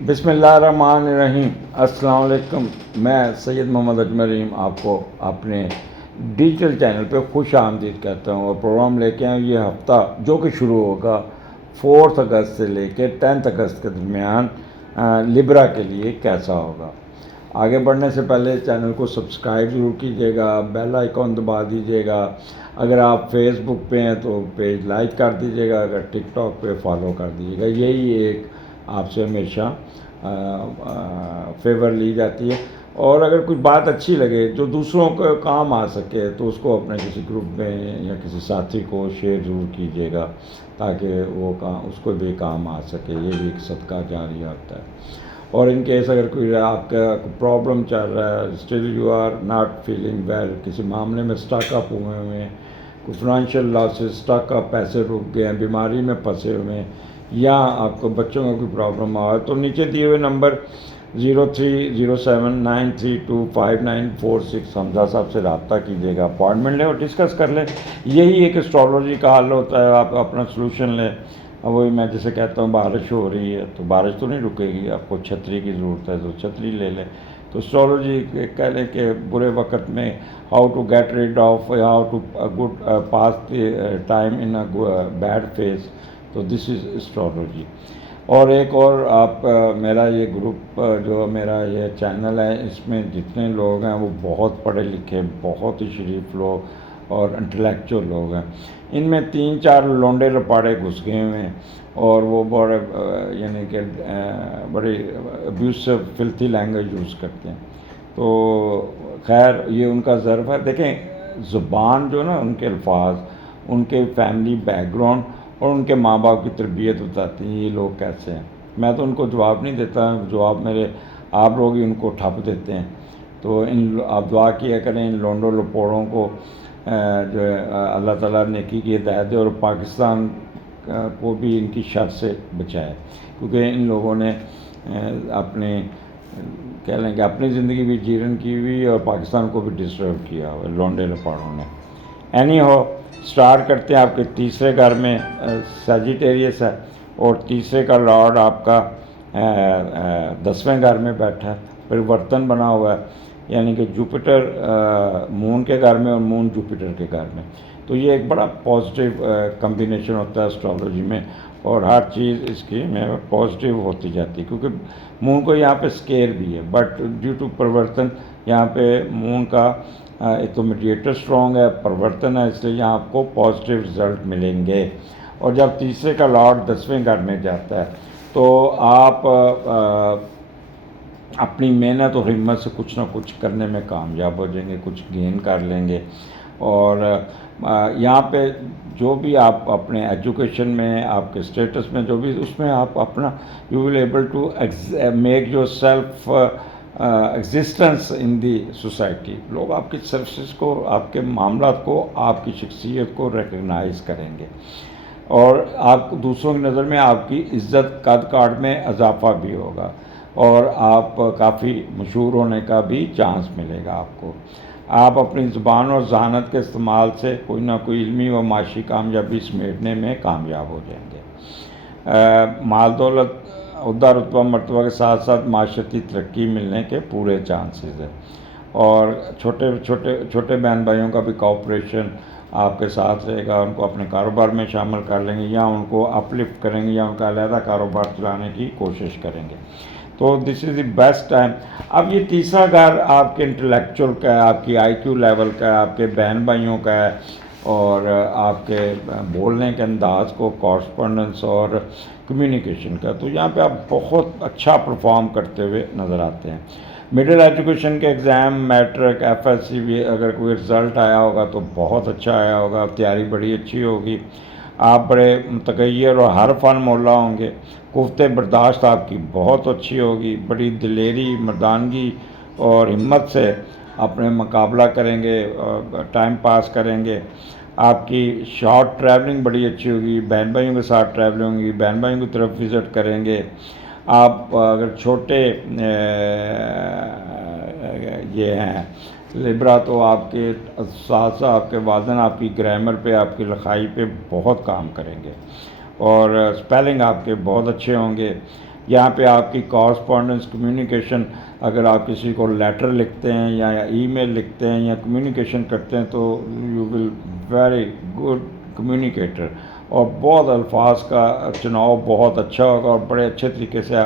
बिस्मिल्लाहिर्रहमानिर्रहीम। अस्सलाम वालेकुम। मैं सैयद मोहम्मद अजमल रहीम आपको अपने डिजिटल चैनल पे खुश आमदीद कहता हूँ और प्रोग्राम लेके आए ये हफ़्ता जो कि शुरू होगा 4 अगस्त से लेके 10 अगस्त के दरमियान लिब्रा के लिए कैसा होगा। आगे बढ़ने से पहले चैनल को सब्सक्राइब ज़रूर कीजिएगा, बेल आइकॉन दबा दीजिएगा। अगर आप फेसबुक पे हैं तो पेज लाइक कर दीजिएगा, अगर टिकटॉक पे फॉलो कर दीजिएगा। यही एक आपसे हमेशा फेवर ली जाती है। और अगर कुछ बात अच्छी लगे जो दूसरों को काम आ सके तो उसको अपने किसी ग्रुप में या किसी साथी को शेयर ज़रूर कीजिएगा ताकि वो काम उसको भी काम आ सके। ये भी एक सदका जारी होता है। और इन केस अगर कोई आपका प्रॉब्लम चल रहा है, still you are not feeling well, किसी मामले में स्टकअप हुए हैं, कोई फाइनेंशियल लॉसेस, स्टकअप, पैसे रुक गए हैं, बीमारी में फंसे हुए हैं, या आपको बच्चों का कोई प्रॉब्लम आ तो नीचे दिए हुए नंबर 030793254946 हमजा साहब से रब्ता कीजिएगा, अपॉइंटमेंट लें और डिस्कस कर लें। यही एक एस्ट्रोलॉजी का हल होता है। आप अपना सोल्यूशन लें। अब वही मैं जैसे कहता हूँ बारिश हो रही है तो बारिश तो नहीं रुकेगी, आपको छतरी की ज़रूरत है तो छतरी ले लें। तो एस्ट्रोलॉजी कह लें कि बुरे वक्त में how to get rid of, how to good pass the time in a bad phase, तो दिस इज़ एस्ट्रोलॉजी। और एक और आप मेरा ये ग्रुप जो मेरा ये चैनल है, इसमें जितने लोग हैं वो बहुत पढ़े लिखे, बहुत ही शरीफ लोग और इंटेलेक्चुअल लोग हैं। इनमें 3-4 लौंडे लपाड़े घुस गए हुए हैं और वो बड़े यानी कि बड़ी अब्यूसिव फिल्थी लैंग्वेज यूज़ करते हैं। तो खैर ये उनका ज़र्फ़ है। देखें ज़ुबान जो ना, उनके अल्फाज, उनके फैमिली बैकग्राउंड और उनके माँ बाप की तरबियत बताती हैं ये लोग कैसे हैं। मैं तो उनको जवाब नहीं देता, जवाब मेरे आप लोग ही उनको ठप देते हैं। तो इन आप दुआ किया करें इन लोंडो लपोड़ों को जो है अल्लाह ताला नेकी की हिदायत दे और पाकिस्तान को भी इनकी शर से बचाए, क्योंकि इन लोगों ने अपने कह लें कि अपनी ज़िंदगी भी जीवन की हुई और पाकिस्तान को भी डिस्टर्ब किया हुआ लौंडे लपाड़ों ने। एनी हो, स्टार्ट करते हैं। आपके तीसरे घर में सजिटेरियस है और तीसरे का लॉर्ड आपका 10वें घर में बैठा है, परिवर्तन बना हुआ है, यानी कि जुपिटर मून के घर में और मून जुपिटर के घर में। तो ये एक बड़ा पॉजिटिव कम्बिनेशन होता है एस्ट्रोलॉजी में और हर चीज़ इसकी में पॉजिटिव होती जाती है, क्योंकि मून को यहाँ पे स्केयर भी है, बट ड्यू टू परिवर्तन यहाँ पे मून का एक तो मीडिएटर स्ट्रॉन्ग है, परिवर्तन है, इसलिए यहाँ आपको पॉजिटिव रिजल्ट मिलेंगे। और जब तीसरे का लॉर्ड 10वें घर में जाता है तो आप अपनी मेहनत और हिम्मत से कुछ ना कुछ करने में कामयाब हो जाएंगे, कुछ गेन कर लेंगे। और यहाँ पे जो भी आप अपने एजुकेशन में, आपके स्टेटस में जो भी, उसमें आप अपना you will able to make your self existence in the society. लोग आपकी सर्विसेज को, आपके मामलात को, आपकी शख्सियत को रिकग्नाइज़ करेंगे और आप दूसरों की नज़र में आपकी इज़्ज़त कद काठ में इजाफा भी होगा और आप काफ़ी मशहूर होने का भी चांस मिलेगा आपको। आप अपनी ज़ुबान और ज़हानत के इस्तेमाल से कोई ना कोई इल्मी व माशी कामयाबी समेटने में कामयाब हो जाएंगे। माल दौलत, उहदा रुतबा मर्तबा के साथ साथ माशरती तरक्की मिलने के पूरे चांसेस हैं। और छोटे बहन भाइयों का भी कोऑपरेशन आपके साथ रहेगा, उनको अपने कारोबार में शामिल कर लेंगे या उनको अपलिफ्ट करेंगे या उनका अलहदा कारोबार चलाने की कोशिश करेंगे। तो this is the best time. अब ये तीसरा घर आपके इंटेलेक्चुअल का है, आपकी आईक्यू लेवल का है, आपके बहन भाइयों का है और आपके बोलने के अंदाज को, कॉरस्पॉन्डेंस और कम्युनिकेशन का। तो यहाँ पे आप बहुत अच्छा परफॉर्म करते हुए नज़र आते हैं। मिडिल एजुकेशन के एग्ज़ाम, मैट्रिक, एफएससी भी अगर कोई रिज़ल्ट आया होगा तो बहुत अच्छा आया होगा, तैयारी बड़ी अच्छी होगी, आप बड़े मुतगय्यर और हर फन मौला होंगे, कुफ्ते बर्दाश्त आपकी बहुत अच्छी होगी, बड़ी दिलेरी, मर्दानगी और हिम्मत से अपने मुकाबला करेंगे, टाइम पास करेंगे। आपकी शॉर्ट ट्रैवलिंग बड़ी अच्छी होगी, बहन भाइयों के साथ ट्रैवलिंग होगी, बहन भाइयों की तरफ विज़िट करेंगे। आप अगर छोटे ये हैं लिब्रा तो आपके साथ साथ आपके वादन, आपकी ग्रामर पे, आपकी लिखाई पे बहुत काम करेंगे और स्पेलिंग आपके बहुत अच्छे होंगे। یہاں پہ آپ کی کورسپونڈنس کمیونیکیشن، اگر آپ کسی کو لیٹر لکھتے ہیں یا ای میل لکھتے ہیں یا کمیونیکیشن کرتے ہیں تو you will very good communicator, اور بہت الفاظ کا چناؤ بہت اچھا ہوگا اور بڑے اچھے طریقے سے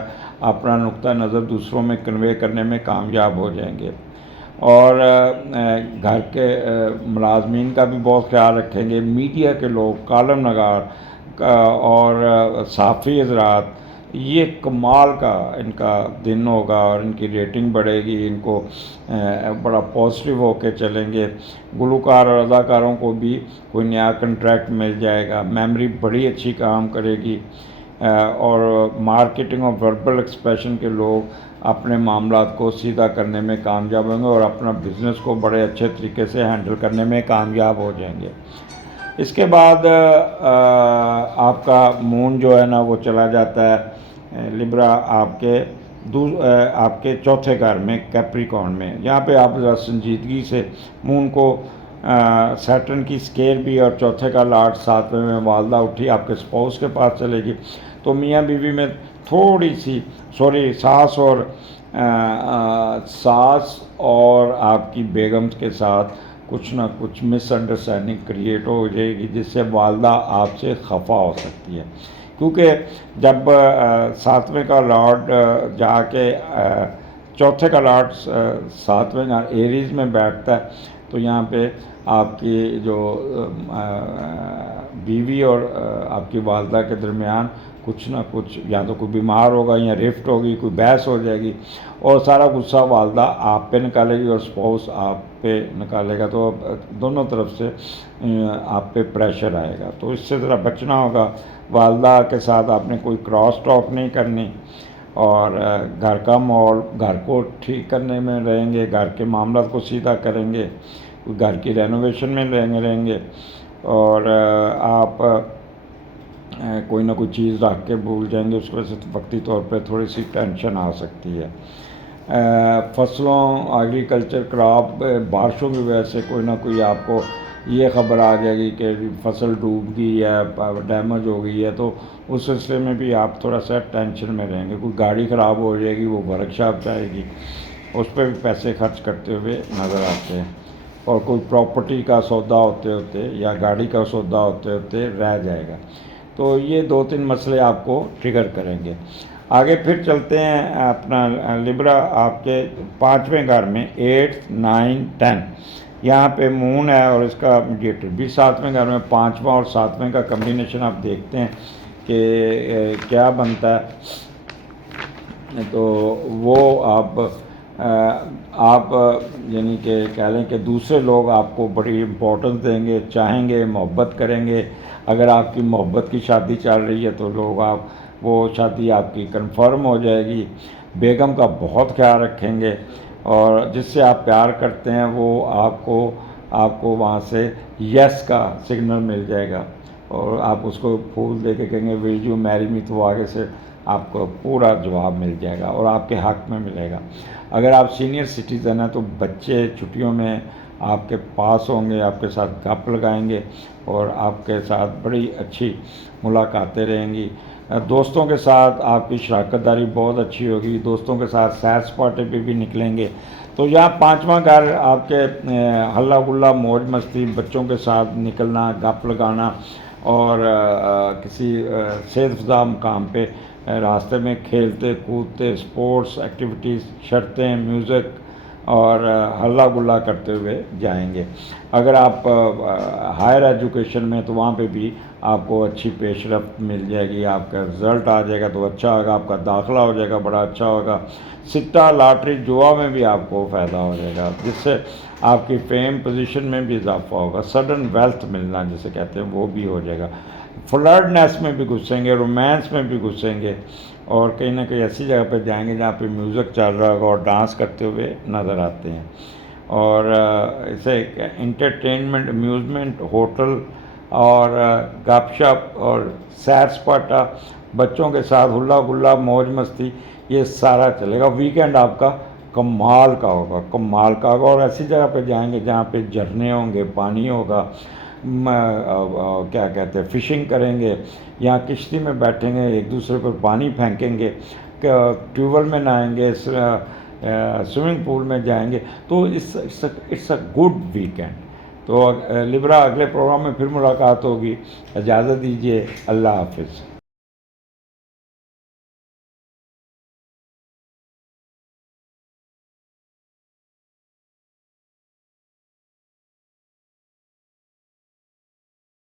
اپنا نقطہ نظر دوسروں میں کنوے کرنے میں کامیاب ہو جائیں گے۔ اور گھر کے ملازمین کا بھی بہت خیال رکھیں گے، میڈیا کے لوگ، کالم نگار اور صحافی حضرات، یہ کمال کا ان کا دن ہوگا اور ان کی ریٹنگ بڑھے گی، ان کو بڑا پازیٹیو ہو کے چلیں گے۔ گلوکار اور اداکاروں کو بھی کوئی نیا کنٹریکٹ مل جائے گا، میموری بڑی اچھی کام کرے گی، اور مارکیٹنگ اور وربل ایکسپریشن کے لوگ اپنے معاملات کو سیدھا کرنے میں کامیاب ہوں گے اور اپنا بزنس کو بڑے اچھے طریقے سے ہینڈل کرنے میں کامیاب ہو جائیں گے۔ اس کے بعد آپ کا مون جو ہے نا وہ چلا جاتا ہے لبرا آپ کے چوتھے گھر میں، کیپریکارن میں۔ یہاں پہ آپ ذرا سنجیدگی سے مون کو سیٹرن کی سکیئر بھی، اور چوتھے کا لاٹ 7ویں میں والدہ اٹھی آپ کے سپاؤس کے پاس چلے گی، تو میاں بیوی میں تھوڑی سی ساس اور آپ کی بیگم کے ساتھ کچھ نہ کچھ مس انڈرسٹینڈنگ کریٹ ہو جائے گی، جس سے والدہ آپ سے خفا ہو سکتی ہے، کیونکہ جب 7ویں کا لارڈ جا کے چوتھے کا لارڈ 7ویں ایریز میں بیٹھتا ہے، تو یہاں پہ آپ کی جو بیوی اور آپ کی والدہ کے درمیان کچھ نہ کچھ، یا تو کوئی بیمار ہوگا یا رفٹ ہوگی، کوئی بحث ہو جائے گی، اور سارا غصہ والدہ آپ پہ نکالے گی اور سپاؤس آپ پہ نکالے گا، تو دونوں طرف سے آپ پہ پریشر آئے گا، تو اس سے ذرا بچنا ہوگا۔ والدہ کے ساتھ آپ نے کوئی کراس ٹاک نہیں کرنی، اور گھر کا ماحول، گھر کو ٹھیک کرنے میں رہیں گے، گھر کے معاملات کو سیدھا کریں گے، گھر کی رینوویشن میں رہیں گے، اور آپ کوئی نہ کوئی چیز رکھ کے بھول جائیں گے، اس وجہ سے وقتی طور پہ تھوڑی سی ٹینشن آ سکتی ہے۔ فصلوں، ایگریکلچر، کراپ، بارشوں کی وجہ سے کوئی نہ کوئی آپ کو یہ خبر آ جائے گی کہ فصل ڈوب گئی ہے، ڈیمیج ہو گئی ہے، تو اس سلسلے میں بھی آپ تھوڑا سا ٹینشن میں رہیں گے۔ کوئی گاڑی خراب ہو جائے گی، وہ ورک شاپ جائے گی، اس پہ بھی پیسے خرچ کرتے ہوئے نظر آتے ہیں، اور کوئی پراپرٹی کا سودا ہوتے یا گاڑی کا سودا ہوتے رہ جائے گا، تو یہ 2-3 مسئلے آپ کو ٹریگر کریں گے۔ آگے پھر چلتے ہیں اپنا لبرا آپ کے 5ویں گھر میں، 8، 9، 10، یہاں پہ مون ہے اور اس کا میڈیٹر بھی 7ویں گھر میں۔ 5واں اور 7ویں کا کمبینیشن آپ دیکھتے ہیں کہ کیا بنتا ہے، تو وہ آپ یعنی کہ کہہ لیں کہ دوسرے لوگ آپ کو بڑی امپورٹنس دیں گے، چاہیں گے، محبت کریں گے۔ اگر آپ کی محبت کی شادی چل رہی ہے تو لوگ وہ شادی آپ کی کنفرم ہو جائے گی۔ بیگم کا بہت خیال رکھیں گے، اور جس سے آپ پیار کرتے ہیں وہ آپ کو وہاں سے یس کا سگنل مل جائے گا، اور آپ اس کو پھول دے کے کہیں گے ول یو میری می، تو آگے سے آپ کو پورا جواب مل جائے گا اور آپ کے حق میں ملے گا۔ اگر آپ سینئر سٹیزن ہیں تو بچے چھٹیوں میں آپ کے پاس ہوں گے، آپ کے ساتھ گپ لگائیں گے، اور آپ کے ساتھ بڑی اچھی ملاقاتیں رہیں گی۔ دوستوں کے ساتھ آپ کی شراکت داری بہت اچھی ہوگی، دوستوں کے ساتھ سیر سپاٹے پہ بھی نکلیں گے۔ تو یہاں 5واں گھر آپ کے ہلا گلا، موج مستی، بچوں کے ساتھ نکلنا، گپ لگانا، اور کسی صحت افزا مقام پہ راستے میں کھیلتے کودتے، سپورٹس ایکٹیویٹیز، شرطیں، میوزک اور ہلا گلا کرتے ہوئے جائیں گے۔ اگر آپ ہائر ایجوکیشن میں تو وہاں پہ بھی آپ کو اچھی پیش رفت مل جائے گی، آپ کا رزلٹ آ جائے گا تو اچھا ہوگا، آپ کا داخلہ ہو جائے گا بڑا اچھا ہوگا، سٹہ، لاٹری، جوا میں بھی آپ کو فائدہ ہو جائے گا، جس سے آپ کی فیم پوزیشن میں بھی اضافہ ہوگا، سڈن ویلتھ ملنا جسے کہتے ہیں وہ بھی ہو جائے گا، فلرٹنیس میں بھی گھسیں گے، رومانس میں بھی گھسیں گے، اور کہیں نہ کہیں ایسی جگہ پہ جائیں گے جہاں پہ میوزک چل رہا ہوگا اور ڈانس کرتے ہوئے نظر آتے ہیں۔ اور اسے انٹرٹینمنٹ، امیوزمنٹ، ہوٹل اور گپ شپ اور سیر سپاٹا، بچوں کے ساتھ ہلا گلا، موج مستی، یہ سارا چلے گا۔ ویکینڈ آپ کا کمال کا ہوگا، اور ایسی جگہ پہ جائیں گے جہاں پہ جھرنے ہوں گے، پانی ہوگا، کیا کہتے ہیں، فشنگ کریں گے، یا کشتی میں بیٹھیں گے، ایک دوسرے پر پانی پھینکیں گے، ٹیوبویل میں نہائیں گے، سوئمنگ پول میں جائیں گے، تو اٹس اے گڈ ویکینڈ. تو لبرا اگلے پروگرام میں پھر ملاقات ہوگی. اجازت دیجیے. اللہ حافظ.